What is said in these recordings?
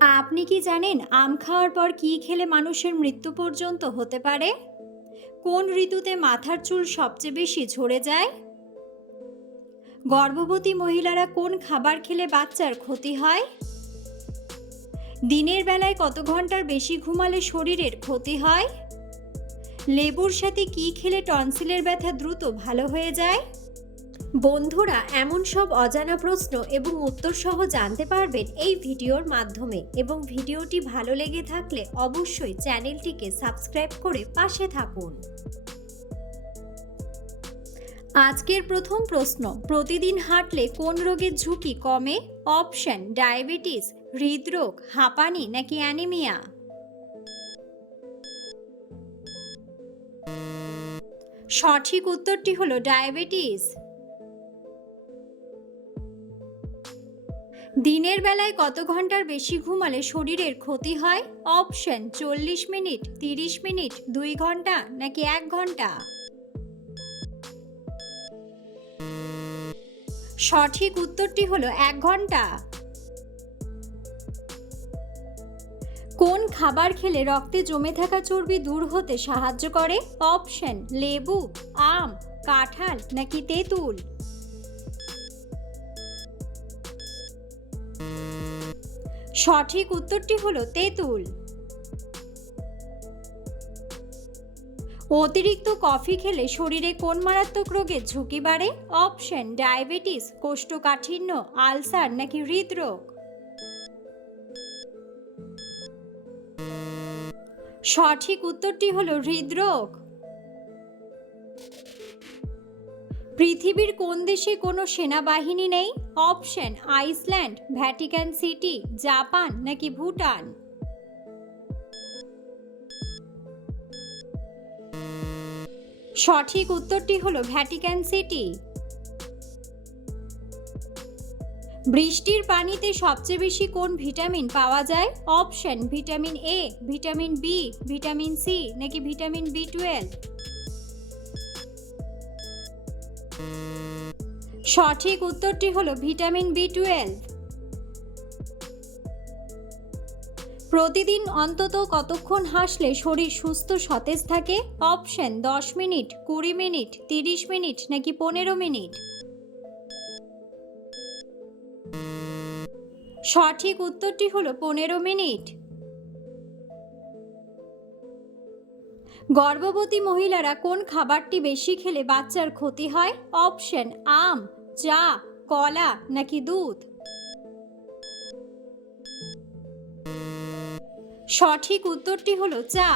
আপনি কি জানেন আম খাওয়ার পর কী খেলে মানুষের মৃত্যু পর্যন্ত হতে পারে? কোন ঋতুতে মাথার চুল সবচেয়ে বেশি ঝরে যায়? গর্ভবতী মহিলারা কোন খাবার খেলে বাচ্চার ক্ষতি হয়? দিনের বেলায় কত ঘন্টার বেশি ঘুমালে শরীরের ক্ষতি হয়? লেবুর সাথে কী খেলে টনসিলের ব্যথা দ্রুত ভালো হয়ে যায়? বন্ধুরা, এমন সব অজানা প্রশ্ন এবং উত্তর সহ জানতে পারবেন এই ভিডিওর মাধ্যমে, এবং ভিডিওটি ভালো লেগে থাকলে অবশ্যই চ্যানেলটিকে সাবস্ক্রাইব করে পাশে থাকুন। আজকের প্রথম প্রশ্ন, প্রতিদিন হাঁটলে কোন রোগের ঝুঁকি কমে? অপশন: ডায়াবেটিস, হৃদরোগ, হাঁপানি নাকি অ্যানিমিয়া? সঠিক উত্তরটি হলো ডায়াবেটিস। দিনের বেলায় কত ঘন্টার বেশি ঘুমালে শরীরের ক্ষতি হয়? অপশন: 40 মিনিট, 30 মিনিট, 2 ঘন্টা নাকি 1 ঘন্টা? সঠিক উত্তরটি হলো 1 ঘন্টা। কোন খাবার খেলে রক্তে জমে থাকা চর্বি দূর হতে সাহায্য করে? অপশন: লেবু, আম, কাঁঠাল নাকি তেঁতুল? সঠিক উত্তরটি হলো তেঁতুল। অতিরিক্ত কফি খেলে শরীরে কোন মারাত্মক রোগের ঝুঁকি বাড়ে? অপশন: ডায়াবেটিস, কোষ্ঠকাঠিন্য, আলসার নাকি হৃদরোগ? সঠিক উত্তরটি হলো হৃদরোগ। পৃথিবীর কোন দেশে কোনো সেনাবাহিনী নেই? Option: Iceland, Vatican city, Japan নাকি ভুটান? সঠিক উত্তরটি হলো ভ্যাটিকান সিটি। বৃষ্টির পানিতে সবচেয়ে বেশি কোন ভিটামিন পাওয়া যায়? Option: vitamin A, vitamin B, vitamin C নাকি ভিটামিন বি12? সঠিক উত্তরটি হলো ভিটামিন বি12। প্রতিদিন অন্তত কতক্ষণ হাসলে শরীর সুস্থ সতেজ থাকে? অপশন: 10 মিনিট, 20 মিনিট, 30 মিনিট নাকি 15 মিনিট? সঠিক উত্তরটি হলো 15 মিনিট। গর্ভবতী মহিলারা কোন খাবারটি বেশি খেলে বাচ্চার ক্ষতি হয়? অপশন: আম, চা, কলা নাকি দুধ? সঠিক উত্তরটি হলো চা।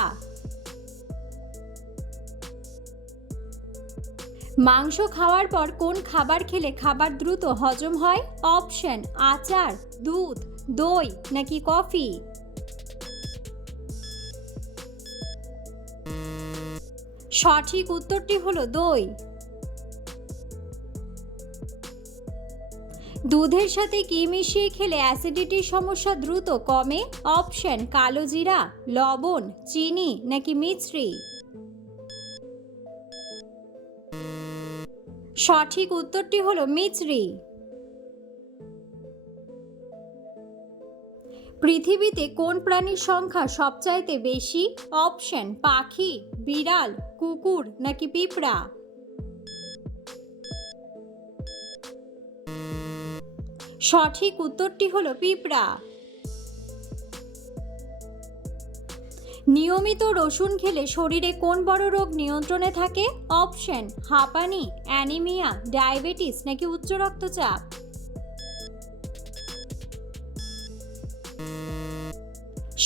মাংস খাওয়ার পর কোন খাবার খেলে খাবার দ্রুত হজম হয়? অপশন: আচার, দুধ, দই নাকি কফি? সঠিক উত্তরটি হলো দই। দুধের সাথে কি মিশিয়ে খেলে অ্যাসিডিটির সমস্যা দ্রুত কমে? অপশন: কালো জিরা, লবণ, চিনি নাকি মিছরি? সঠিক উত্তরটি হলো মিছরি। পৃথিবীতে কোন প্রাণীর সংখ্যা সবচাইতে বেশি? অপশন: পাখি, বিড়াল, কুকুর নাকি পিঁপড়া? সঠিক উত্তরটি হলো পিঁপড়া। নিয়মিত রসুন খেলে শরীরে কোন বড় রোগ নিয়ন্ত্রণে থাকে? অপশন: হাঁপানি, অ্যানিমিয়া, ডায়াবেটিস নাকি উচ্চ রক্তচাপ?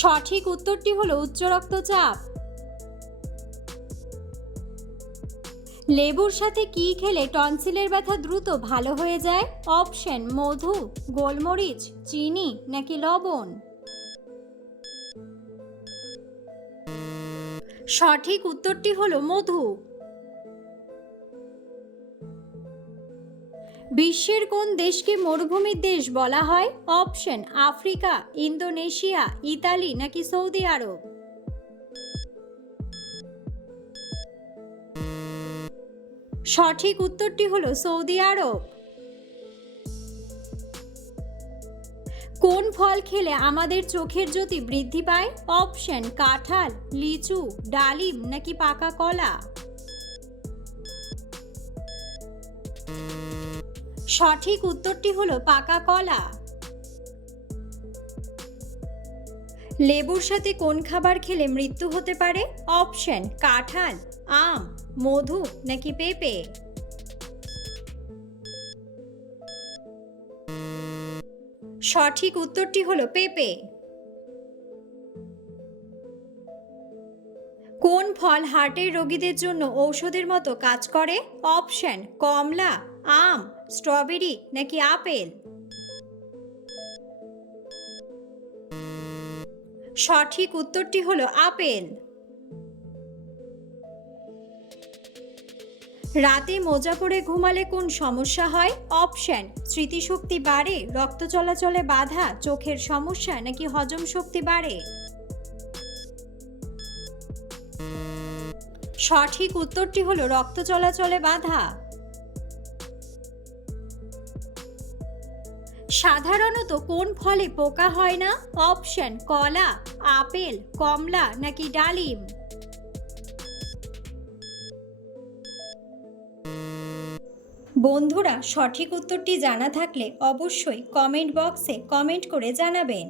সঠিক উত্তরটি হলো উচ্চ রক্তচাপ। লেবুর সাথে কি খেলে টনসিলের ব্যথা দ্রুত ভালো হয়ে যায়? অপশন: মধু, গোলমরিচ, চিনি নাকি লবণ? সঠিক উত্তরটি হলো মধু। বিশ্বের কোন দেশকে মরুভূমির দেশ বলা হয়? অপশন: আফ্রিকা, ইন্দোনেশিয়া, ইতালি নাকি সৌদি আরব? সঠিক উত্তরটি হলো সৌদি আরব। কোন ফল খেলে আমাদের চোখের জ্যোতি বৃদ্ধি পায়? অপশন কাঁঠাল, লিচু, ডালিম নাকি পাকা কলা। সঠিক উত্তরটি হলো পাকা কলা। লেবুর সাথে কোন খাবার খেলে মৃত্যু হতে পারে? অপশন কাঁঠাল, আম, মধু নাকি পেঁপে। সঠিক উত্তরটি হলো পেঁপে। কোন ফল হার্টের রোগীদের জন্য ঔষধের মতো কাজ করে? অপশন কমলা, আম, স্ট্রবেরি নাকি আপেল। সঠিক উত্তরটি হলো আপেল। রাতে মোজা পরে ঘুমালে কোন সমস্যা হয়? অপশন স্মৃতিশক্তি বাড়ে, রক্ত চলাচলে বাধা, চোখের সমস্যা নাকি হজম শক্তি বাড়ে। সঠিক উত্তরটি হলো রক্ত চলাচলে বাধা। সাধারণত কোন ফলে পোকা হয় না? অপশন কলা, আপেল, কমলা নাকি ডালিম। বন্ধুরা, সঠিক উত্তরটি জানা থাকলে অবশ্যই কমেন্ট বক্সে কমেন্ট করে জানাবেন।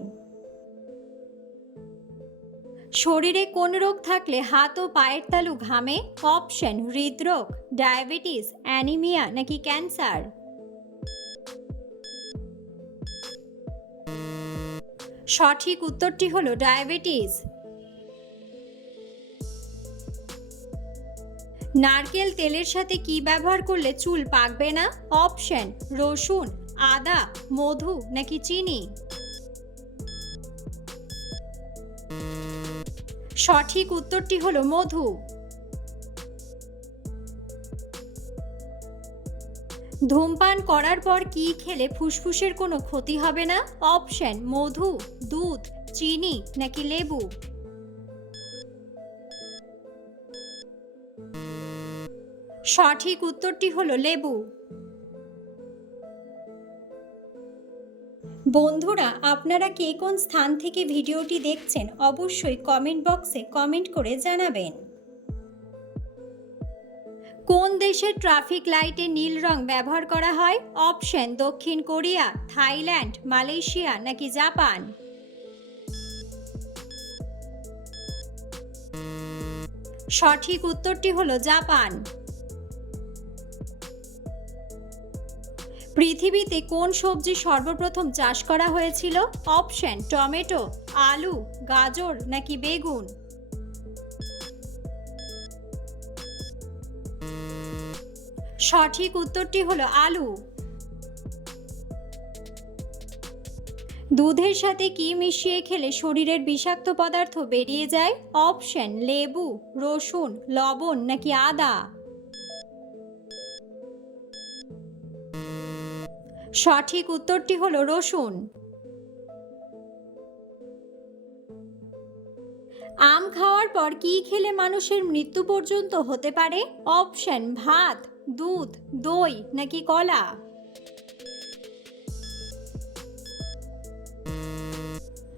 শরীরে কোন রোগ থাকলে হাত ও পায়ের তালু ঘামে? অপশন হৃদরোগ, ডায়াবেটিস, অ্যানিমিয়া নাকি ক্যান্সার। সঠিক উত্তরটি হলো ডায়াবেটিস। নারকেল তেলের সাথে কি ব্যবহার করলে চুল পাকবে না? অপশন রসুন, আদা, মধু নাকি চিনি। সঠিক উত্তরটি হলো মধু। ধূমপান করার পর কি খেলে ফুসফুসের কোনো ক্ষতি হবে না? অপশন মধু, দুধ, চিনি নাকি লেবু। সঠিক উত্তরটি হলো লেবু। বন্ধুরা, আপনারা কে কোন স্থান থেকে ভিডিওটি দেখছেন অবশ্যই কমেন্ট বক্সে কমেন্ট করে জানাবেন। কোন দেশের ট্রাফিক লাইটে নীল রং ব্যবহার করা হয়? অপশন দক্ষিণ কোরিয়া, থাইল্যান্ড, মালয়েশিয়া নাকি জাপান। সঠিক উত্তরটি হলো জাপান। পৃথিবীতে কোন সবজি সর্বপ্রথম চাষ করা হয়েছিল? অপশন টমেটো, আলু, গাজর নাকি বেগুন। সঠিক উত্তরটি হলো আলু। দুধের সাথে কি মিশিয়ে খেলে শরীরের বিষাক্ত পদার্থ বেরিয়ে যায়? অপশন লেবু, রসুন, লবণ নাকি আদা। সঠিক উত্তরটি হলো রসুন। আম খাওয়ার পর কি খেলে মানুষের মৃত্যু পর্যন্ত হতে পারে? অপশন ভাত, দুধ, দই নাকি কলা।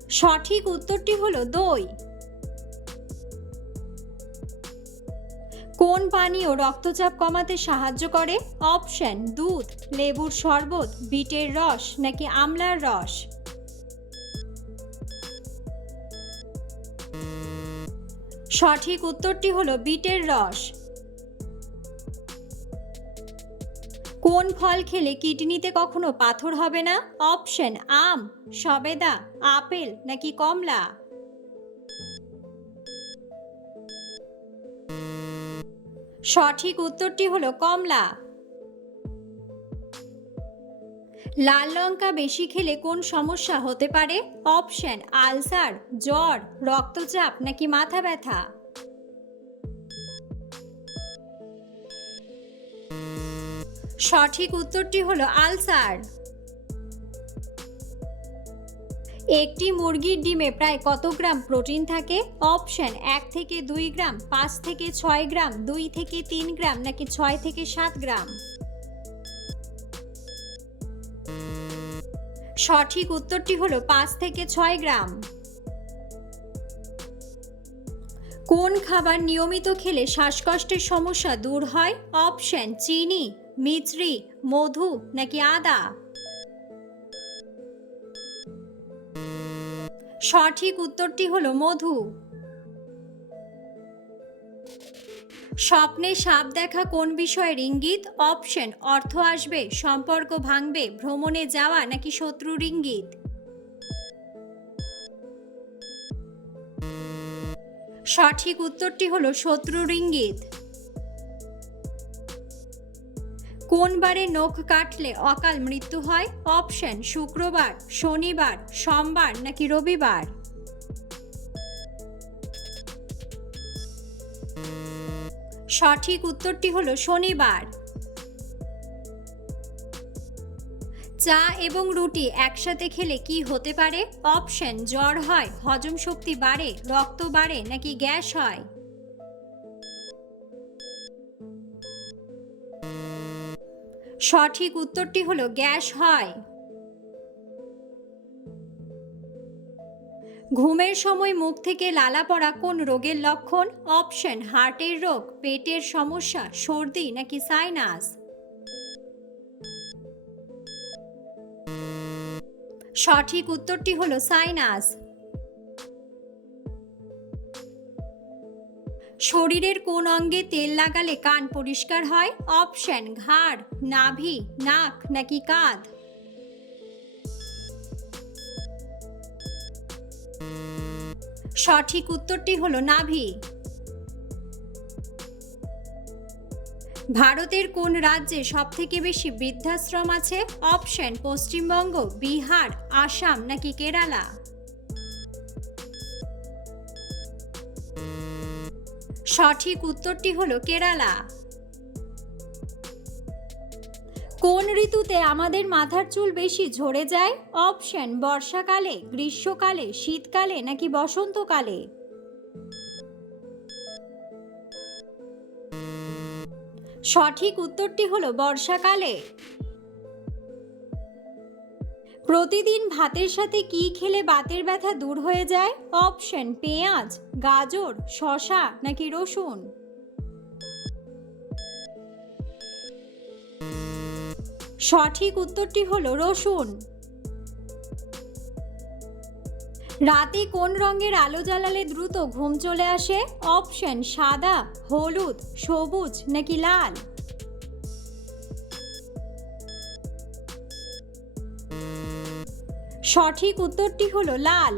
সঠিক উত্তরটি হলো দই। কোন পানীয় রক্তচাপ কমাতে সাহায্য করে? অপশন দুধ, লেবুর শরবত, বিটের রস নাকি আমলার রস। সঠিক উত্তরটি হলো বিটের রস। কোন ফল খেলে কিডনিতে কখনো পাথর হবে না? অপশন আম, সবেদা, আপেল নাকি কমলা। সঠিক উত্তরটি হলো কমলা। লাল লঙ্কা বেশি খেলে কোন সমস্যা হতে পারে? অপশন আলসার, জ্বর, রক্তচাপ নাকি মাথা ব্যথা। সঠিক উত্তরটি হলো আলসার। একটি মুরগির ডিমে প্রায় কত গ্রাম প্রোটিন থাকে? অপশন 1 থেকে 2 গ্রাম, 5 থেকে 6 গ্রাম, 2 থেকে 3 গ্রাম নাকি 6 থেকে 7 গ্রাম। সঠিক উত্তরটি হলো 5 থেকে 6 গ্রাম। কোন খাবার নিয়মিত খেলে শ্বাসকষ্টের সমস্যা দূর হয়? অপশন: চিনি, মিছরি, মধু নাকি আদা। সঠিক উত্তরটি হলো মধু। স্বপ্নে সাপ দেখা কোন বিষয়ের ইঙ্গিত? অপশন: অর্থ আসবে, সম্পর্ক ভাঙবে, ভ্রমণে যাওয়া নাকি শত্রুর ইঙ্গিত। সঠিক উত্তরটি হলো শত্রুর ইঙ্গিত। কোন বারে নখ কাটলে অকাল মৃত্যু হয়? অপশন: শুক্রবার, শনিবার, সোমবার নাকি রবিবার। সঠিক উত্তরটি হলো শনিবার। চা এবং রুটি একসাথে খেলে কি হতে পারে? অপশন: জ্বর হয়, হজম শক্তি বাড়ে, রক্ত বাড়ে নাকি গ্যাস হয়। সঠিক উত্তরটি হলো গ্যাস হয়। ঘুমের সময় মুখ থেকে লালা পড়া কোন রোগের লক্ষণ? অপশন: হার্টের রোগ, পেটের সমস্যা, সর্দি নাকি সাইনাস। সঠিক উত্তরটি হলো সাইনাস। শরীরের কোন অঙ্গে তেল লাগালে কান পরিষ্কার হয়? অপশন: ঘাড়, নাভি, নাক নাকি কাঁধ। সঠিক উত্তরটি হলো নাভি। ভারতের কোন রাজ্যে সবথেকে বেশি বৃদ্ধাশ্রম আছে? অপশন: পশ্চিমবঙ্গ, বিহার, আসাম নাকি কেরালা। সঠিক উত্তরটি হলো কেরালা। কোন ঋতুতে আমাদের মাথার চুল বেশি ঝরে যায়? অপশন: বর্ষাকালে, গ্রীষ্মকালে, শীতকালে নাকি বসন্তকালে। সঠিক উত্তরটি হলো বর্ষাকালে। প্রতিদিন ভাতের সাথে কি খেলে বাতের ব্যথা দূর হয়ে যায়? অপশন: পেঁয়াজ, গাজর, শসা নাকি রসুন। সঠিক উত্তরটি হলো রসুন। রাতে কোন রঙের আলো জ্বালালে দ্রুত ঘুম চলে আসে? অপশন: সাদা, হলুদ, সবুজ নাকি লাল। সঠিক উত্তরটি হলো লাল।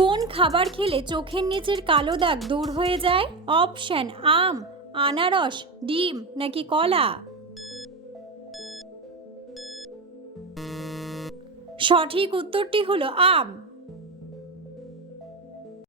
কোন খাবার খেলে চোখের নিচের কালো দাগ দূর হয়ে যায়? অপশন: আম, আনারস, ডিম নাকি কলা। সঠিক উত্তরটি হলো আম।